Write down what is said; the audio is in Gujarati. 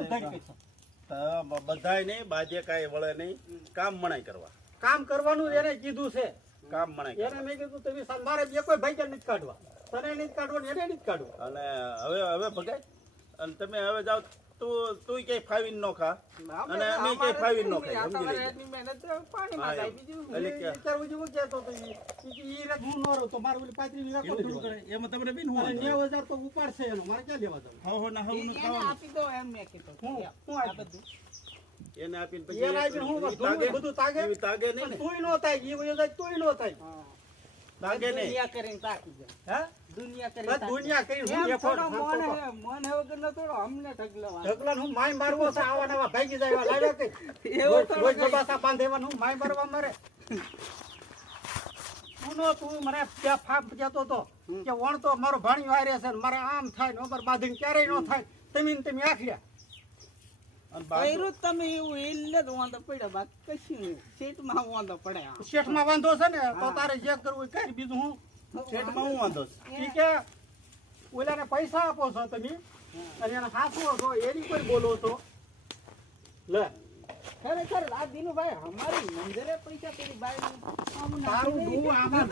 શું ધડ કઈશું બધાય નહીં, બાજે કાંઈ વળે નહીં, કામ મણાઈ કરવા. કામ કરવાનું એને કીધું છે કામ મણાઈ એને કરવા. મેં કીધું તમે મારે બે કોઈ ભાઈ નથી કાઢવા તને નથી કાઢવા એને નથી કાઢવા અને હવે ભગાય અને તમે હવે જાઓ તું ક્યાંય ફાવીને ન ખા અને અમે ક્યાંય ફાવીને ન ખાય. સમજી લેજો. હા, એમ. એટલે કે વિચારવું જેવું કહેતો હતો ઈ રાત હું ન રહું તો મારે ઓલી 35 વીઘા એવું થોડું કરે. એમાં તમને બી ન હોય. 90,000 તો ઉપાડશે એનો મારે ક્યાં લેવા જવું હવ ના હવ નું ખાવાનું. હું આપી દઉં એને આપીને એને આપીને હું બસ ધૂળ બધું તાગે એવી તાગે નહીં ને. તોય નો થાય ઈ વયો જાય તોય નો થાય તાગે નહીં. હે બસ દુનિયા કરીને હું એફોર્ડ ઢગલા હું માય મારવો છે આવા નવા ભાગી જાય લાવ્યા કે રોજ બબાસા બાંધેવાનું હું માય મારવા મારે તું મને ત્યાં ફાપ કહેતો હતો કે વણ તો મારો ભાણી વારે છે ને મારે આમ થાય ને અમર બાંધીને ક્યારેય ન થાય તમે ને તમે આખડ્યા અને બાજુ શેઠમાં વાંધો છે ને તો તારે જે કરવું એ કરી બીજું હું શેઠમાં હું વાંધો છે? ઈ કે ઓલાને પૈસા આપો છો તમે અને એને હાસવો છો એની કોઈ બોલો છો લે ખરેખર આ દિનુભાઈ અમારી મંદિરે પૈસા પેલી બાઈ તારું ડૂ આમાં